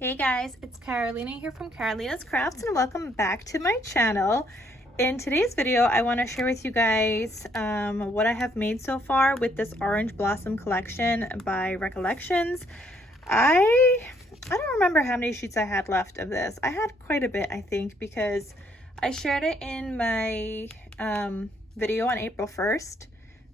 Hey guys, it's Carolina here from KarolinasKrafts and welcome back to my channel. In today's video, I want to share with you guys what I have made so far with this Orange Blossom collection by Recollections. I don't remember how many sheets I had left of this. I had quite a bit, I think, because I shared it in my video on April 1st,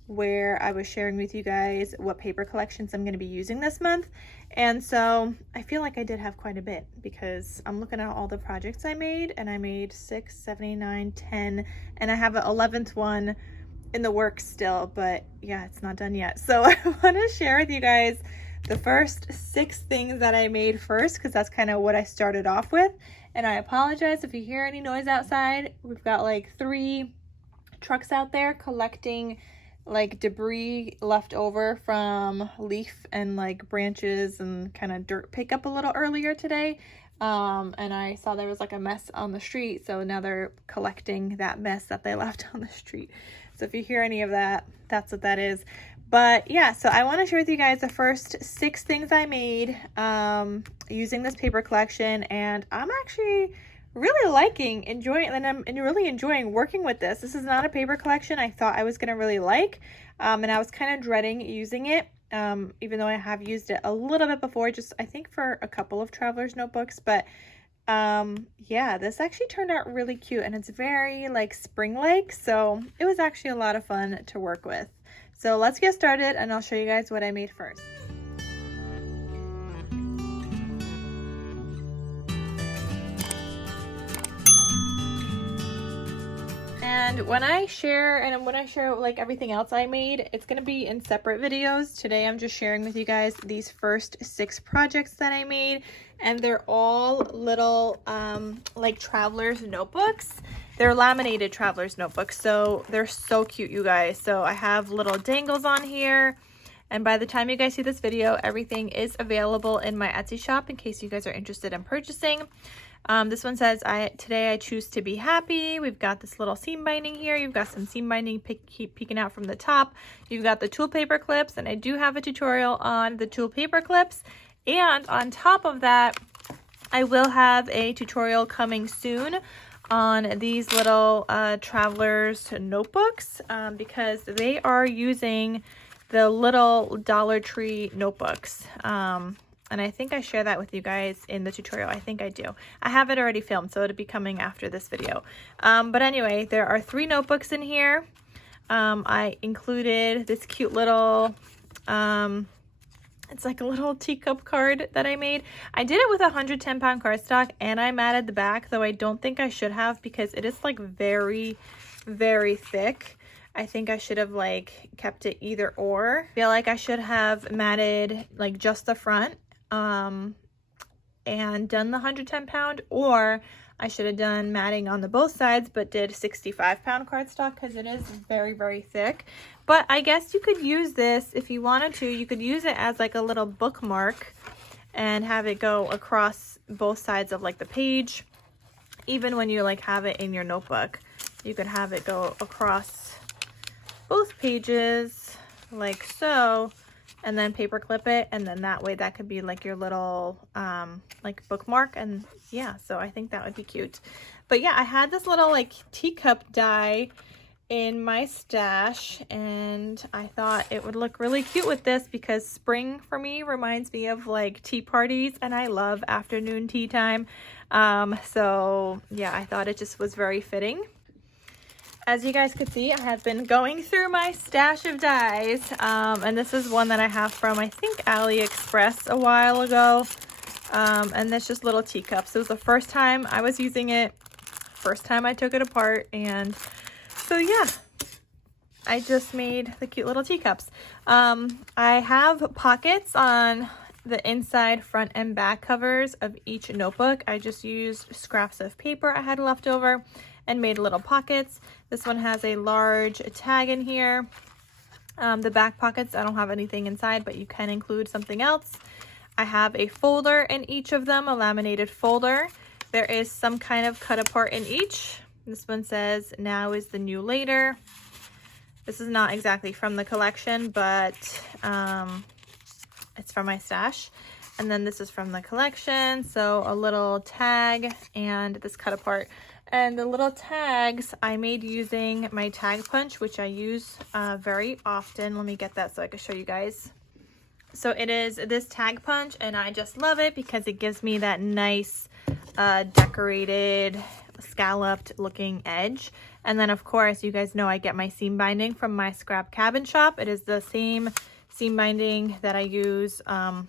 where I was sharing with you guys what paper collections I'm going to be using this month. And so I feel like I did have quite a bit because I'm looking at all the projects I made, and I made 6, 7, 9, 10, and I have an 11th one in the works still, but yeah, it's not done yet. So I want to share with you guys the first 6 things that I made first, because that's kind of what I started off with. And I apologize if you hear any noise outside. We've got like 3 trucks out there collecting like debris left over from leaf and like branches and kind of dirt pickup a little earlier today. And I saw there was like a mess on the street, so now they're collecting that mess that they left on the street. So if you hear any of that, that's what that is. But yeah, so I want to share with you guys the first 6 things I made using this paper collection, and I'm actually really enjoying working with this. This is not a paper collection I thought I was going to really like, and I was kind of dreading using it, even though I have used it a little bit before, just I think for a couple of traveler's notebooks. But yeah, this actually turned out really cute, and it's very like spring-like, so it was actually a lot of fun to work with. So let's get started, and I'll show you guys what I made first. And when I share like everything else I made, it's going to be in separate videos. Today I'm just sharing with you guys these first 6 projects that I made, and they're all little like traveler's notebooks. They're laminated traveler's notebooks, so they're so cute, you guys. So I have little dangles on here, and by the time you guys see this video, everything is available in my Etsy shop in case you guys are interested in purchasing. This one says, today I choose to be happy. We've got this little seam binding here. You've got some seam binding peeking out from the top. You've got the tool paper clips, and I do have a tutorial on the tool paper clips. And on top of that, I will have a tutorial coming soon on these little traveler's notebooks, because they are using the little Dollar Tree notebooks. And I think I share that with you guys in the tutorial. I think I do. I have it already filmed, so it'll be coming after this video. But anyway, there are 3 notebooks in here. I included this cute little, it's like a little teacup card that I made. I did it with 110-pound cardstock, and I matted the back, though I don't think I should have, because it is like very, very thick. I think I should have like kept it either or. I feel like I should have matted like just the front and done the 110-pound, or I should have done matting on the both sides but did 65-pound cardstock, because it is very, very thick. But I guess you could use this if you wanted to. You could use it as like a little bookmark and have it go across both sides of like the page. Even when you like have it in your notebook, you could have it go across both pages like so, and then paper clip it, and then that way that could be like your little like bookmark. And yeah, so I think that would be cute. But yeah, I had this little like teacup die in my stash, and I thought it would look really cute with this, because spring for me reminds me of like tea parties, and I love afternoon tea time. So yeah, I thought it just was very fitting. As you guys could see, I have been going through my stash of dies, and this is one that I have from, I think, AliExpress a while ago, and that's just little teacups. It was the first time I was using it, first time I took it apart, and so yeah, I just made the cute little teacups. I have pockets on the inside, front, and back covers of each notebook. I just used scraps of paper I had left over and made little pockets. This one has a large tag in here. The back pockets, I don't have anything inside, but you can include something else. I have a folder in each of them, a laminated folder. There is some kind of cut apart in each. This one says, now is the new later. This is not exactly from the collection, but it's from my stash. And then this is from the collection. So a little tag and this cut apart. And the little tags I made using my tag punch, which I use very often. Let me get that so I can show you guys. So it is this tag punch, and I just love it because it gives me that nice decorated scalloped looking edge. And then of course, you guys know I get my seam binding from my scrap cabin shop. It is the same seam binding that I use on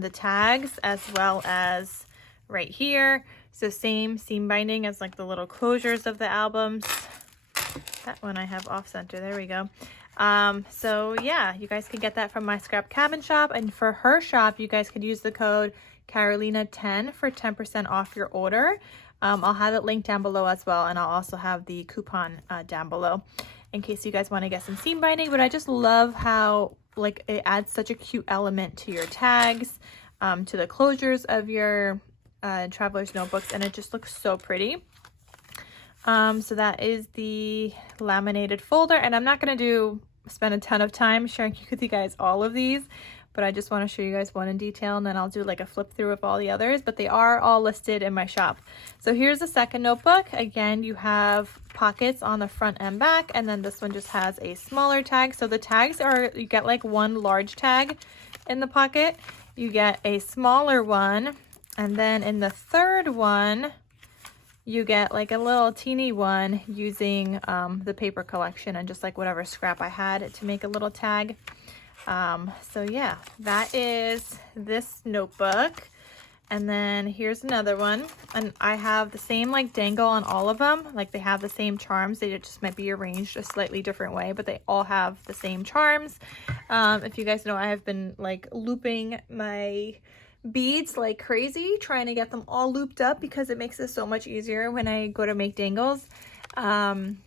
the tags as well as right here. So same seam binding as like the little closures of the albums. That one I have off center, there we go. So yeah, you guys can get that from my scrap cabin shop, and for her shop you guys could use the code Karolina10 for 10% off your order. I'll have it linked down below as well, and I'll also have the coupon down below in case you guys want to get some seam binding. But I just love how like it adds such a cute element to your tags, to the closures of your traveler's notebooks, and it just looks so pretty. So that is the laminated folder, and I'm not going to spend a ton of time sharing with you guys all of these, but I just want to show you guys one in detail, and then I'll do like a flip through of all the others, but they are all listed in my shop. So here's the second notebook. Again, you have pockets on the front and back, and then this one just has a smaller tag. So the tags are, you get like one large tag in the pocket, you get a smaller one, and then in the third one you get like a little teeny one using the paper collection and just like whatever scrap I had to make a little tag. So yeah, that is this notebook. And then here's another one, and I have the same like dangle on all of them. Like they have the same charms, they just might be arranged a slightly different way, but they all have the same charms. If you guys know, I have been like looping my beads like crazy, trying to get them all looped up because it makes it so much easier when I go to make dangles. And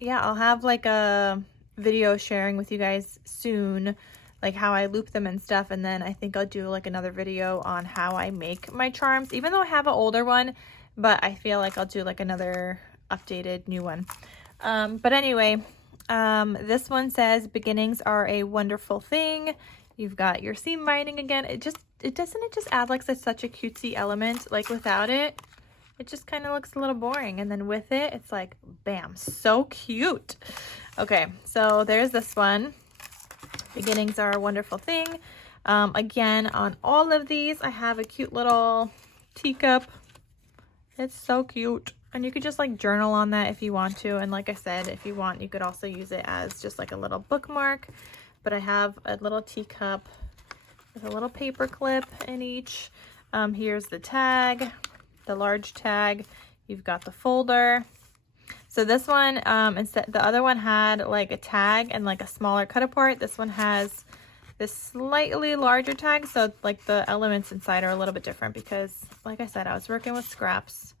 yeah, I'll have like a video sharing with you guys soon, like how I loop them and stuff, and then I think I'll do like another video on how I make my charms, even though I have an older one, but I feel like I'll do like another updated new one. But anyway, this one says beginnings are a wonderful thing. You've got your seam binding again. It doesn't it just add like such a cutesy element. Like without it, it just kind of looks a little boring, and then with it, it's like bam, so cute. Okay, so there's this one. Beginnings are a wonderful thing. Again, on all of these, I have a cute little teacup. It's so cute, and you could just like journal on that if you want to. And like I said, if you want, you could also use it as just like a little bookmark. But I have a little teacup with a little paper clip in each. Here's the tag, the large tag. You've got the folder. So this one, instead, the other one had like a tag and like a smaller cut apart. This one has this slightly larger tag. So like the elements inside are a little bit different because like I said, I was working with scraps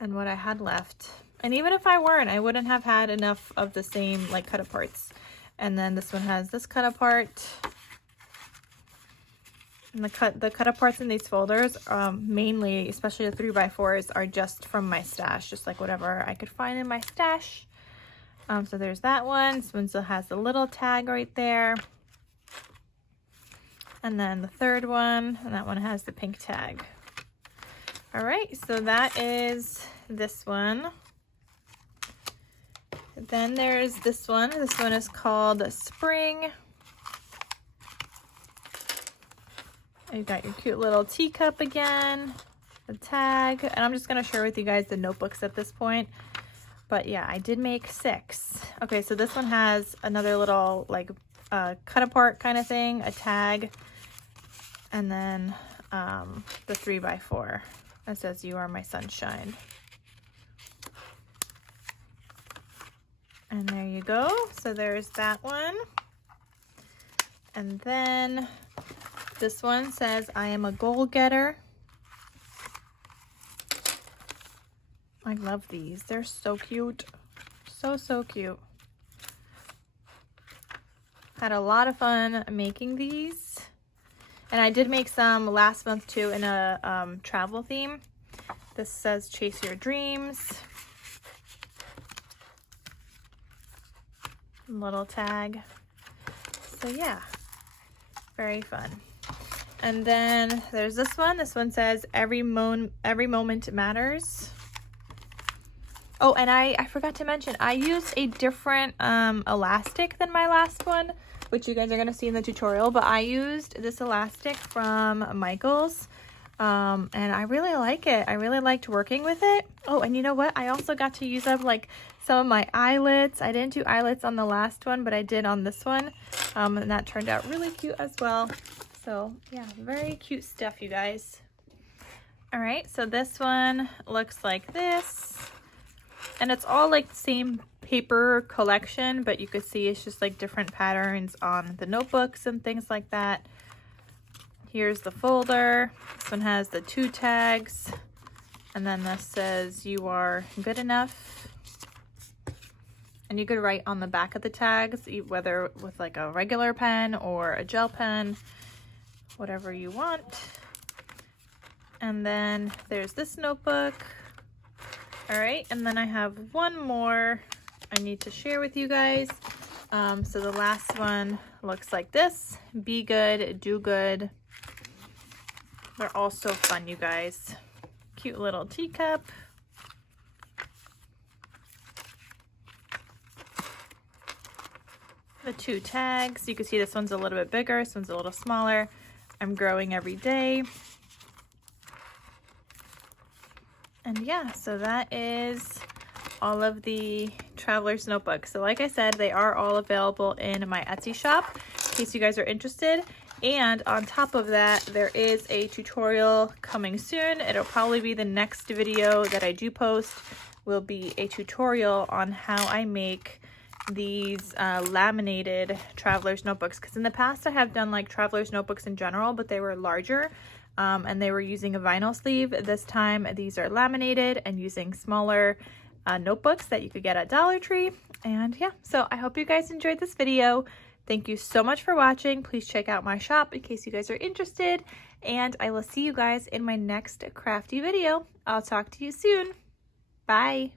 and what I had left. And even if I weren't, I wouldn't have had enough of the same like cut aparts. And then this one has this cut apart. And the cut aparts in these folders, mainly, especially the 3x4s, are just from my stash, just like whatever I could find in my stash. So there's that one. This one still has the little tag right there. And then the third one, and that one has the pink tag. All right, so that is this one. Then there's this one. This one is called Spring. You've got your cute little teacup again, the tag, and I'm just going to share with you guys the notebooks at this point. But yeah, I did make 6. Okay, so this one has another little like cut apart kind of thing, a tag, and then the 3x4 that says "You Are My Sunshine." And there you go. So there's that one. And then this one says, "I am a goal getter." I love these. They're so cute. So cute. Had a lot of fun making these. And I did make some last month too in a travel theme. This says "Chase Your Dreams." Little tag. So yeah, very fun. And then there's this one. This one says every moment matters. Oh, and I forgot to mention, I used a different elastic than my last one, which you guys are going to see in the tutorial, but I used this elastic from Michaels, and I really like it. I really liked working with it. Oh, and you know what? I also got to use up like some of my eyelets. I didn't do eyelets on the last one, but I did on this one, and that turned out really cute as well. So yeah, very cute stuff, you guys. All right, so this one looks like this. And it's all like the same paper collection, but you could see it's just like different patterns on the notebooks and things like that. Here's the folder. This one has the 2 tags. And then this says you are good enough. And you could write on the back of the tags, whether with like a regular pen or a gel pen, whatever you want. And then there's this notebook. All right, and then I have one more I need to share with you guys. So the last one looks like this. Be good, do good. They're all so fun, you guys. Cute little teacup. The 2 tags. You can see this one's a little bit bigger, this one's a little smaller. I'm growing every day. And yeah, so that is all of the traveler's notebooks. So like I said, they are all available in my Etsy shop in case you guys are interested. And on top of that, there is a tutorial coming soon. It'll probably be the next video that I do post will be a tutorial on how I make these laminated traveler's notebooks. Because in the past I have done like traveler's notebooks in general, but they were larger. And they were using a vinyl sleeve. This time these are laminated and using smaller notebooks that you could get at Dollar Tree. And yeah, so I hope you guys enjoyed this video. Thank you so much for watching. Please check out my shop in case you guys are interested. And I will see you guys in my next crafty video. I'll talk to you soon. Bye.